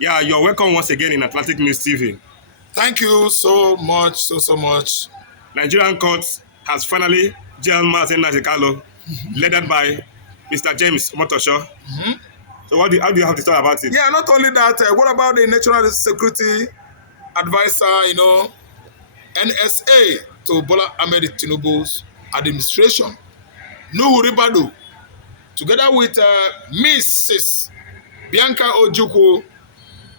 Yeah, you're welcome once again in Atlantic News TV. Thank you so much, so much. Nigerian court has finally jailed Mazi led by Mr. James Omotosho. So how do you have to talk about it? Yeah, not only that, what about the National Security Advisor, NSA to Bola Ahmed Tinubu's administration, Nuhu Ribadu, together with Mrs. Bianca Ojukwu,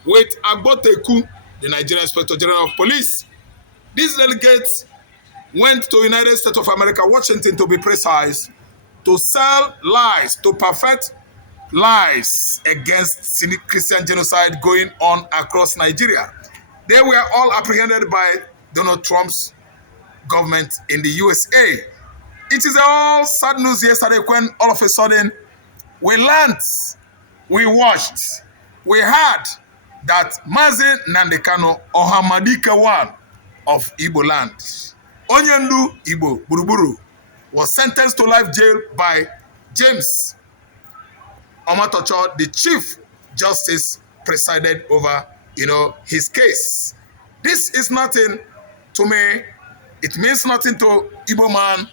with Agboteku, the Nigerian Inspector General of Police. These delegates went to United States of America, Washington to be precise, to sell lies, to perfect lies against Christian genocide going on across Nigeria. They were all apprehended by Donald Trump's government in the USA. It is all sad news yesterday when all of a sudden we learned, we watched, we heard that Mazi Nandi Kanu Ohamadike one of Igbo land, Onyendu Igbo Buruburu, was sentenced to life jail by James Omotosho, the Chief Justice, presided over, his case. This is nothing to me. It means nothing to Igbo man,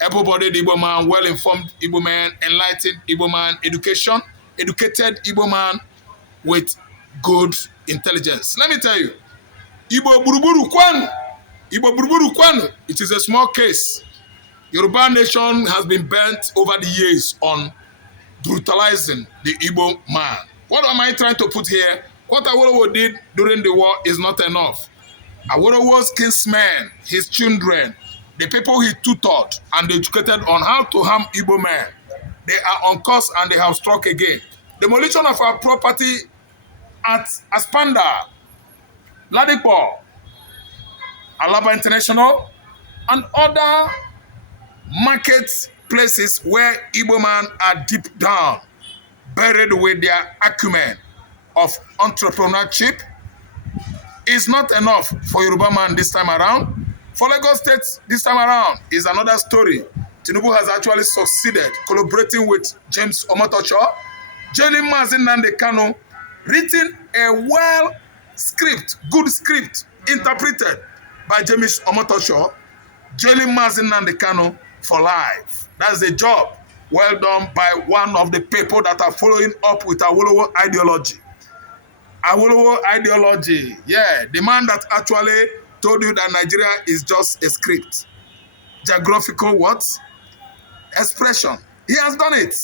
able-bodied Igbo man, well-informed Igbo man, enlightened Igbo man, educated Igbo man with good intelligence. Let me tell you, Igbo Buruburu Kwanu, it is a small case. Yoruba nation has been bent over the years on brutalizing the Igbo man. What am I trying to put here? What Awolowo did during the war is not enough. Awolowo's kinsmen, his children, the people he tutored and educated on how to harm Igbo men, they are on course and they have struck again. Demolition of our property at Aspanda, Ladipo, Alaba International, and other market places where Igbo men are deep down, buried with their acumen of entrepreneurship, is not enough for Yoruba man this time around. For Lagos State this time around is another story. Tinubu has actually succeeded collaborating with James Omotosho, jailing Mazi Nandi Kanu, written a good script, interpreted by James Omotosho, jailing Mazi Nandi Kanu for life. That's a job well done by one of the people that are following up with Awolowo ideology. Awolowo ideology, yeah, the man that actually told you that Nigeria is just a script. Geographical what? Expression. He has done it.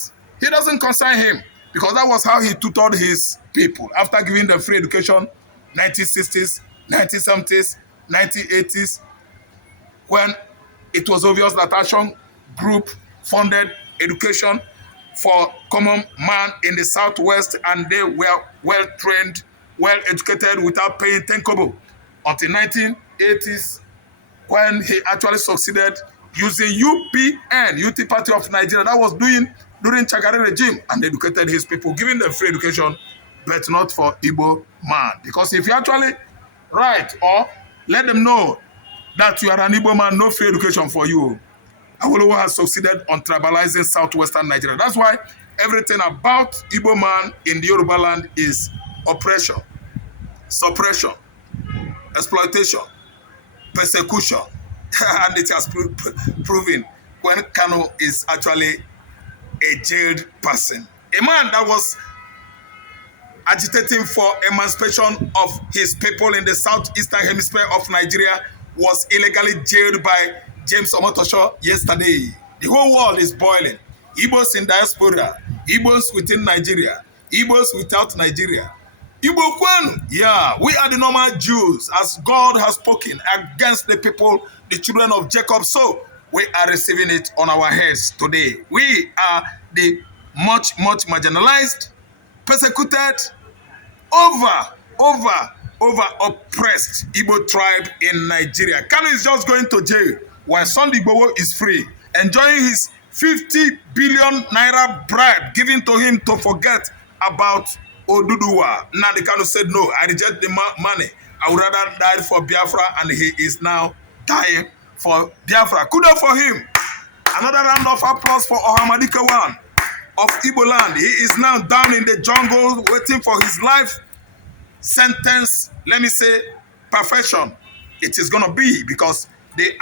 He doesn't concern him because that was how he tutored his people after giving them free education, 1960s, 1970s, 1980s, when it was obvious that Action Group funded education for common man in the Southwest, and they were well-trained, well-educated without paying 10 kobo. Until 1980s, when he actually succeeded using UPN, Youth Party of Nigeria, that was doing during Chagari regime, and educated his people, giving them free education, but not for Igbo man. Because if you actually write or let them know that you are an Igbo man, no free education for you. Awolowo has succeeded on tribalizing southwestern Nigeria. That's why everything about Igbo man in the Yoruba land is oppression, suppression, exploitation, persecution. And it has proven when Kanu is actually a jailed person. A man that was agitating for emancipation of his people in the southeastern hemisphere of Nigeria was illegally jailed by James Omotosho yesterday. The whole world is boiling. Igbos in diaspora, Igbos within Nigeria, Igbos without Nigeria. Igbo Kwanu, yeah, we are the normal Jews, as God has spoken against the people, the children of Jacob. So we are receiving it on our heads today. We are the much marginalized, persecuted, over oppressed Igbo tribe in Nigeria. Kanu is just going to jail while Sunday Igboho is free, enjoying his 50 billion naira bribe given to him to forget about Oduduwa. Nandi Kanu said, no, I reject the money. I would rather die for Biafra, and he is now dying for Biafra. Kudo for him. Another round of applause for Ohamadike of Igbo land. He is now down in the jungle waiting for his life sentence, let me say, perfection it is going to be, because it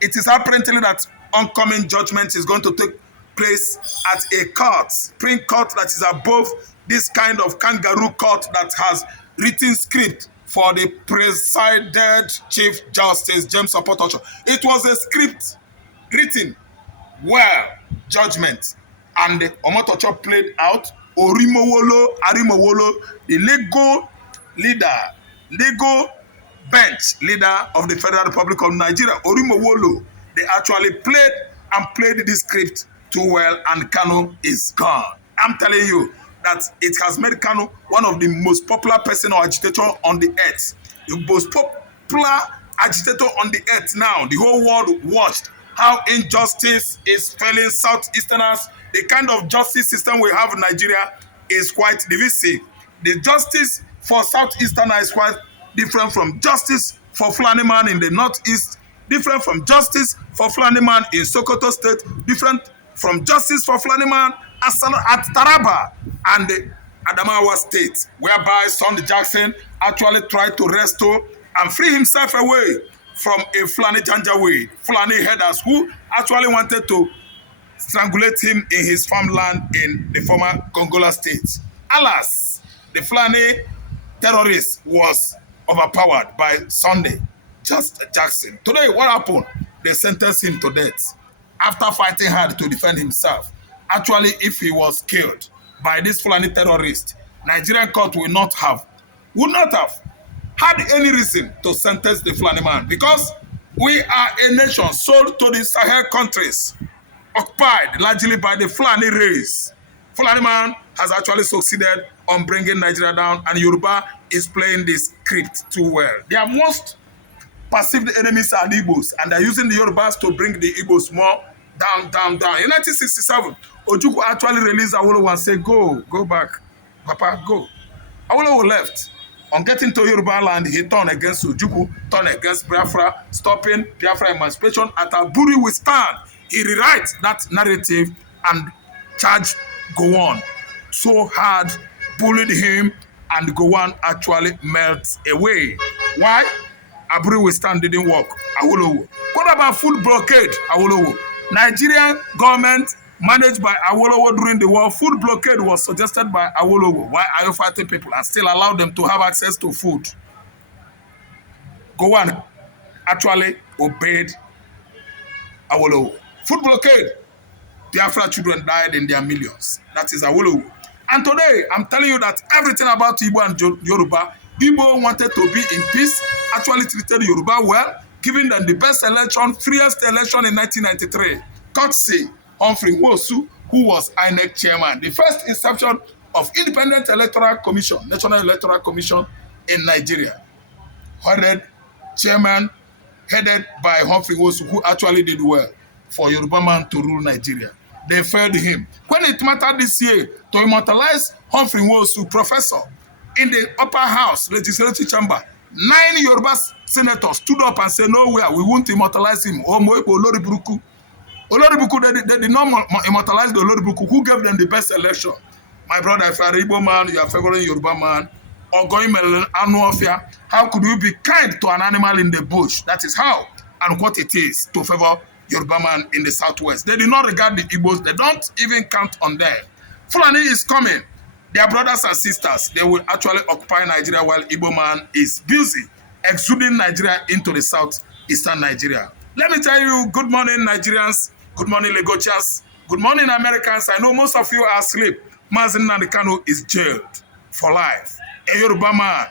is apparently that oncoming judgment is going to take place at a court, Supreme Court, that is above this kind of kangaroo court that has written script for the presided Chief Justice James Omotosho. It was a script written well, judgment, and Omotosho played out. Arimowolo, the legal bench leader of the Federal Republic of Nigeria, Orimowolo, they actually played this script too well, and Kanu is gone. I'm telling you that it has made Kanu one of the most popular person or agitator on the earth. The most popular agitator on the earth now. The whole world watched how injustice is failing Southeasterners. The kind of justice system we have in Nigeria is quite divisive. The justice for Southeasterners is quite different from justice for Fulani man in the Northeast, different from justice for Fulani man in Sokoto State, different from justice for Fulani man at Taraba and the Adamawa State, whereby Sunday Jackson actually tried to restore and free himself away from a Fulani Janjaweed, Fulani headers who actually wanted to strangulate him in his farmland in the former Gongola State. Alas, the Fulani terrorist was overpowered by Sunday Jackson. Today, what happened? They sentenced him to death after fighting hard to defend himself. Actually, if he was killed by this Fulani terrorist, Nigerian court would not have had any reason to sentence the Fulani man, because we are a nation sold to the Sahel countries, occupied largely by the Fulani race. Fulani man has actually succeeded on bringing Nigeria down, and Yoruba is playing this script too well. Their most perceived enemies are the Igbos, and they're using the Yorubas to bring the Igbos more down. In 1967, Ojukwu actually released Awolowo and said, go back, Papa, go. Awolowo left. On getting to Yoruba land, he turned against Ojukwu, turned against Biafra, stopping Biafra emancipation. At Aburi we stand. He rewrites that narrative and charged Gowon so hard, bullied him, and Gowon actually melts away. Why? Aburi we stand didn't work. Awolowo. What about food blockade? Awolowo. Nigerian government managed by Awolowo during the war, food blockade was suggested by Awolowo. Why are you fighting people and still allow them to have access to food? Gowon actually obeyed Awolowo. Food blockade. Biafra children died in their millions. That is Awolowo. And today, I'm telling you that everything about Igbo and Yoruba, Igbo wanted to be in peace, actually treated Yoruba well, giving them the best election, freest election in 1993. Courtesy Humphrey Nwosu, who was INEC chairman, the first inception of Independent Electoral Commission, National Electoral Commission in Nigeria. Chairman headed by Humphrey Nwosu, who actually did well for Yoruba man to rule Nigeria. They failed him. When it mattered this year to immortalize Humphrey Nwosu, professor, in the upper house, legislative chamber, 9 Yoruba senators stood up and said, nowhere, we won't immortalize him. Oloribuku, they did not immortalize the Oloribuku, who gave them the best election. My brother, if you are a Igbo man, you are favoring Yoruba man, or going Anuofia, how could you be kind to an animal in the bush? That is how and what it is to favor Yoruba man in the southwest. They do not regard the Igbos. They don't even count on them. Fulani is coming. Their brothers and sisters, they will actually occupy Nigeria while Igbo man is busy exuding Nigeria into the southeastern Nigeria. Let me tell you, good morning, Nigerians. Good morning, Lagosians. Good morning, Americans. I know most of you are asleep. Mazi Nandi Kanu is jailed for life. A Yoruba man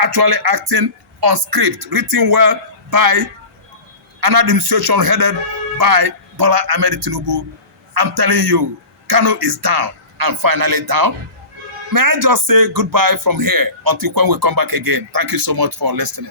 actually acting on script, written well by an administration headed by Bola Ahmed Tinubu. I'm telling you, Kanu is down and finally down. May I just say goodbye from here until when we come back again. Thank you so much for listening.